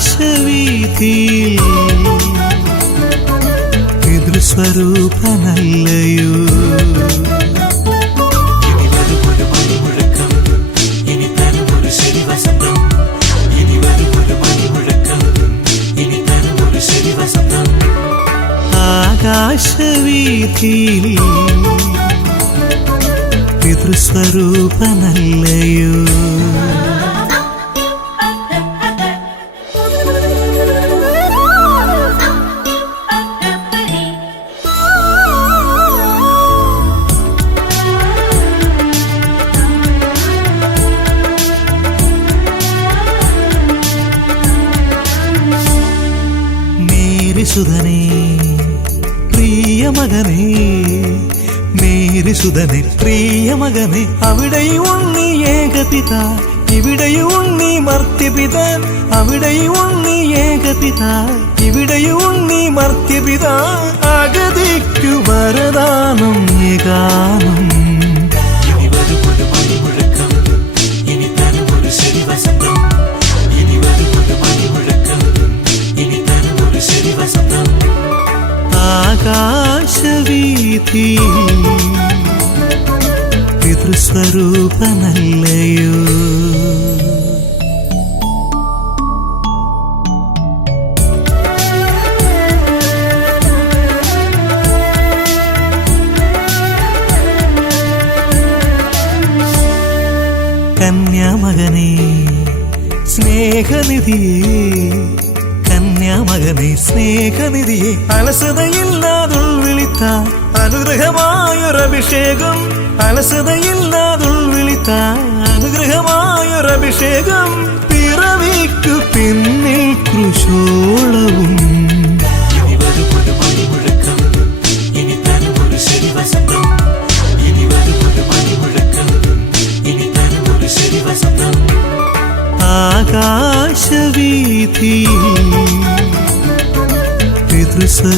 ആകാശവീഥിയിൽ പിതൃസ്വരൂപനല്ലയോ ആകാശവീഥിയിൽ പിതൃസ്വരൂപനല്ലയോ മേരിസുതനേ പ്രിയമകനേ മേരിസുതനേ പ്രിയമകനേ അവിടെയുണ്ണി ഏകപിത ഇവിടെയുണ്ണി മർത്യപിത അവിടെയുണ്ണി ഏകപിത ഇവിടെയുണ്ണി മർത്യപിത അഗതിക്കു വരദാനം ഏകാനം ആകാശവീഥിയിൽ പിതൃസ്വരൂപനല്ലയോ കന്യാമകനേ സ്നേഹനിധിയേ കന്യാമകനേ സ്നേഹനിധിയെ അലസതയില്ലാതുൾവിളിത്ത അനുഗ്രഹമായൊരഭിഷേകം അലസതയില്ലാതുൾവിളിത്ത അനുഗ്രഹമായൊരഭിഷേകം പിറവിക്കു പിന്നിൽ കൃശോളവും ആകാശവീഥിയിൽ പിതൃസ്വരൂപനല്ലയോ